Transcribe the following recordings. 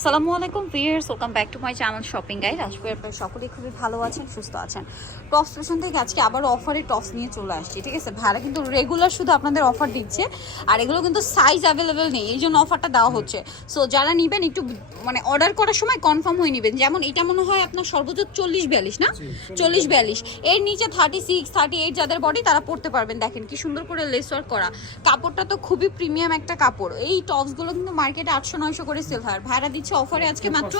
আসসালামু আলাইকুম viewers welcome back to my channel shopping guide. আজকে আপনারা সকলেই খুবই ভালো আছেন সুস্থ আছেন। টপস ফ্যাশন থেকে আজকে আবার অফারে টপস নিয়ে চলে আসছি ঠিক আছে? ভাড়া কিন্তু রেগুলার শুধু আপনাদের অফার দিচ্ছে আর এগুলো কিন্তু সাইজ অ্যাভেলেবেল নেই এই জন্য অফারটা দেওয়া হচ্ছে। সো যারা নেবেন একটু মানে অর্ডার করার সময় কনফার্ম হয়ে নেবেন। যেমন এটা মনে হয় আপনার সর্বোচ্চ চল্লিশ বিয়াল্লিশ না? চল্লিশ বিয়াল্লিশ। এর নিচে থার্টি সিক্স থার্টি এইট যাদের বডি তারা পড়তে পারবেন। দেখেন কি সুন্দর করে লেস ওয়ার্ক করা। কাপড়টা তো খুবই প্রিমিয়াম একটা কাপড়। এই টপসগুলো কিন্তু মার্কেটে আটশো নয়শো করে সেল হয়। ভাড়া দিচ্ছে অফারে আজকে মাত্র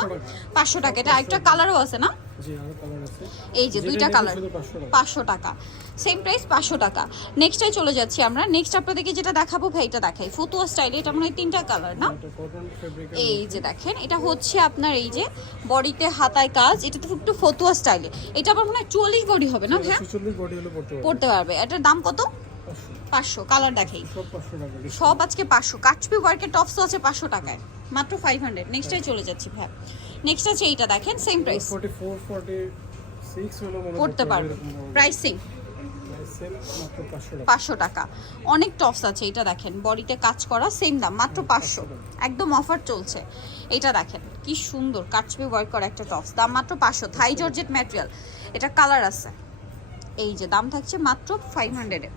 পাঁচশো টাকা। এটা আরেকটা কালারও আছে না? এই যে দুইটা কালার। 500 টাকা। পাঁচশো টাকা। সেম প্রাইস পাঁচশো টাকা। নেক্সটে চলে যাচ্ছি আমরা। নেক্সট আপনাদেরকে যেটা দেখাবো ভাই এটা দেখাই। ফতুয়া স্টাইলে এটা মনে হয় তিনটা কালার না? এই যে দেখেন এটা হচ্ছে আপনার এই যে বডিতে হাতায় কাজ। এটা তো একটু ফতুয়া স্টাইলে এটা আবার মনে হয় চুয়াল্লিশ বডি হবে না হ্যাঁ 46 বডি হলে পড়তে পারবে। এটার দাম কত? পাঁচশো। কালার দেখেই। সব 500 টাকা। সব আজকে পাঁচশো। কাচপি ওয়ার্কের টপসও আছে পাঁচশো টাকায়। মাত্র ফাইভ হান্ড্রেড নেক্সটে চলে যাচ্ছি ভাই। নেক্সট আছে এইটা দেখেন সেম প্রাইস 44 46 হলো মনে পারবে। প্রাইসিং সেল মাত্র 500 টাকা। পাঁচশো টাকা। অনেক টপস আছে এটা দেখেন। বডিতে কাজ করা সেম দাম মাত্র পাঁচশো। একদম অফার চলছে। এটা দেখেন কি সুন্দর কাচপি ওয়ার্ক করা একটা টপস দাম মাত্র পাঁচশো। থাই জর্জেট ম্যাটেরিয়াল এটা কালার আছে। এই যে দাম থাকছে মাত্র ফাইভ হান্ড্রেডে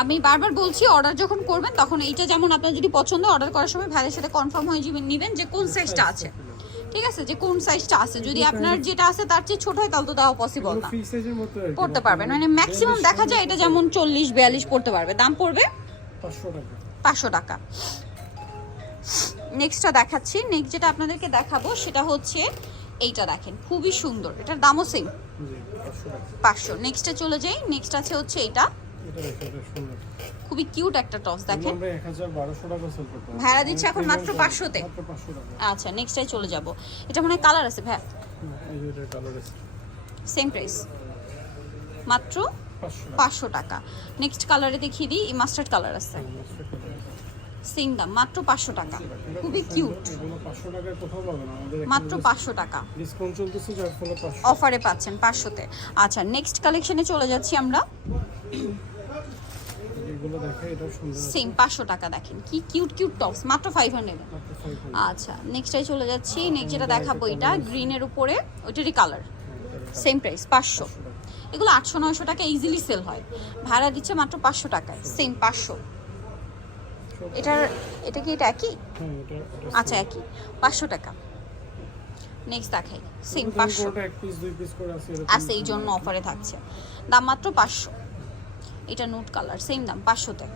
আমি বারবার বলছি অর্ডার যখন করবেন তখন এইটা যেমন আপনার যদি পছন্দ অর্ডার করার সময় ভাইয়ের সাথে কনফার্ম হয়ে যাবেন নেবেন যে কোন সাইজটা আছে। ঠিক আছে? যে কোন সাইজটা আছে? যদি আপনার যেটা আছে তার চেয়ে ছোট হয় তাহলে তো দেওয়া পসিবল না। পড়তে পারবেন। মানে ম্যাক্সিমাম দেখা যায় এটা যেমন চল্লিশ বিয়াল্লিশ পড়তে পারবে। দাম পড়বে 500 টাকা। পাঁচশো টাকা। নেক্সটটা দেখাচ্ছি। নেক্সট যেটা আপনাদেরকে দেখাবো সেটা হচ্ছে এইটা দেখেন খুবই সুন্দর। এটার দামও সেম 500 টাকা। পাঁচশো। নেক্সটে চলে যাই। নেক্সট আছে হচ্ছে এইটা খুবই কিউট একটা টপস দেখেন। আমরা 1200 টাকা সেল করতে পারি ভাড়া দিচ্ছে এখন মাত্র 500 তে? মাত্র 500 টাকা। আচ্ছা নেক্সটে চলে যাব। এটা মনে হয় কালার আছে ভাই সেম প্রাইস মাত্র পাঁচশো টাকা। নেক্সট কালারে দেখিয়ে দিই এই মাস্টার্ড কালার আছে। সেম দাম মাত্র পাঁচশো টাকা। খুবই কিউট। এগুলো 500 টাকায় কোথাও পাবেন না। আমাদের মাত্র পাঁচশো টাকা। ডিসকাউন্ট চলতেছে যার ফলে 500 অফারে পাচ্ছেন পাঁচশোতে। আচ্ছা নেক্সট কালেকশনে চলে যাচ্ছি আমরা। এগুলো দেখে এটা সুন্দর সেম পাঁচশো টাকা দেখেন। কি কিউট কিউট টপস মাত্র ফাইভ হান্ড্রেড 500 আচ্ছা নেক্সটে চলে যাচ্ছি। নেক্সট যেটা দেখাবো এটা গ্রিনের উপরে ওইটারই কালার সেম প্রাইস পাঁচশো। এগুলো আটশো নয়শো টাকা ইজিলি সেল হয়। ভাড়া দিচ্ছে মাত্র পাঁচশো টাকায়। সেম পাঁচশো। এটার এটা কি এটা একই? হ্যাঁ আচ্ছা একই। পাঁচশো টাকা। নেক্সট দেখাই। সেম পাঁচশো। আছে এই জন্য অফারে থাকছে। দাম মাত্র পাঁচশো। এটা নোট কালার সেম দাম পাঁচশোতে।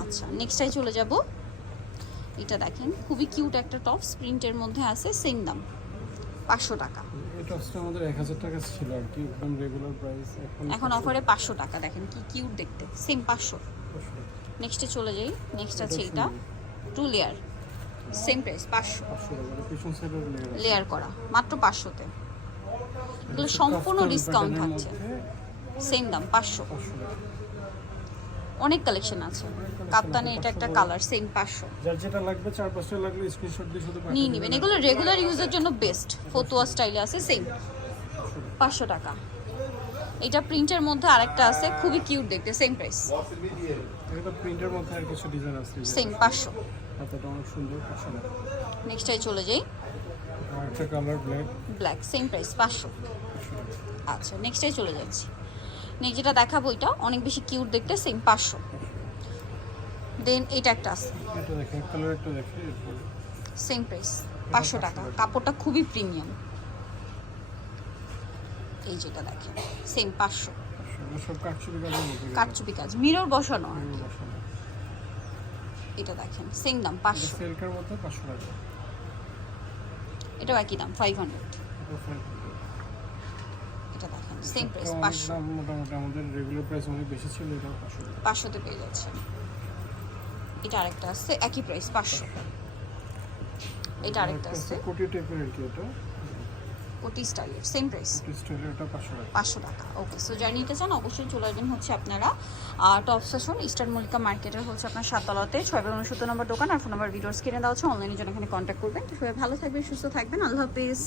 আচ্ছা নেক্সটাই চলে যাব। এটা দেখেন খুবই কিউট একটা টপ প্রিন্টের মধ্যে আছে সেম দাম পাঁচশো টাকা। এই টপসটা আমাদের 1000 টাকা ছিল আর কি একদম রেগুলার প্রাইস এখন অফারে পাঁচশো। টাকা দেখেন কি কিউট দেখতে সেম পাঁচশো। নেক্সটে চলে যাই নেক্সট আছে এটা টু লেয়ার সেম প্রাইস পাঁচশো। 500 টাকা পিছন সাইডের লেয়ার করা মাত্র পাঁচশোতে। এগুলো সম্পূর্ণ ডিসকাউন্ট থাকছে। সেম দাম পাঁচশো। 500 টাকা। অনেক কালেকশন আছে। কাপ্তানে এটা একটা কালার সেম পাঁচশো। যার যেটা লাগবে চার পাঁচটা লাগলে স্ক্রিনশট দিয়ে শুধু নিয়ে নেবেন। এগুলো রেগুলার ইউজের জন্য বেস্ট ফতুয়া স্টাইলে আছে সেম পাঁচশো টাকা। এটা প্রিন্টের মধ্যে আরেকটা আছে খুবই কিউট দেখতে সেম প্রাইস এটা প্রিন্টের মধ্যে আর কিছু ডিজাইন আছে সেম পাঁচশো। হাতাটা অনেক সুন্দর 500 টাকা। নেক্সটাই চলে যাই। আর একটা colour black black same price পাঁচশো। আচ্ছা নেক্সটাই চলে যাচ্ছি। নেক্সট যেটা দেখাবো এটা অনেক বেশি কিউট দেখতে সেম পাঁচশো। দেন এটা একটা আছে। সেম প্রাইস পাঁচশো টাকা। কাপড়টা খুবই প্রিমিয়াম এই যেটা দেখেন সেম পাঁচশো। 500 সব কাটছুরি কাজের মধ্যে কারচুপি কাজ মিরর বসানো। এটা দেখেন সেম দাম পাঁচশো। সিল্কের মধ্যে 500 টাকা। এটাও একই দাম ফাইভ হান্ড্রেড এটা five hundred। এটা দেখেন সেম প্রাইস এটা অনেক পাঁচশো। দাম মোটামুটি আমাদের রেগুলার প্রাইস অনেক বেশি ছিল এটা 500 টাকা। পাঁচশোতে পেয়ে যাচ্ছে। এটা আরেকটা আছে একই প্রাইস পাঁচশো। এটা আরেকটা আছে। কোটি টাইপের কি এটা। কোটি স্টাইলের সেম প্রাইস 500 পাঁচশো টাকা। ওকে সো যারা নিতে চান অবশ্যই চলে আসবেন হচ্ছে আপনারা। টপ স্টেশন ইস্টার্ন মল্লিকা মার্কেটের হচ্ছে আপনার সাততলাতে ছয় উনসত্তর নম্বর দোকান আর ফোন নাম্বার ভিডিওস কিনে দেওয়া হচ্ছে অনলাইনের জন্য এখানে কন্ট্যাক্ট করবেন। তো সবাই ভালো থাকবেন সুস্থ থাকবেন আল্লাহ হাফিজ।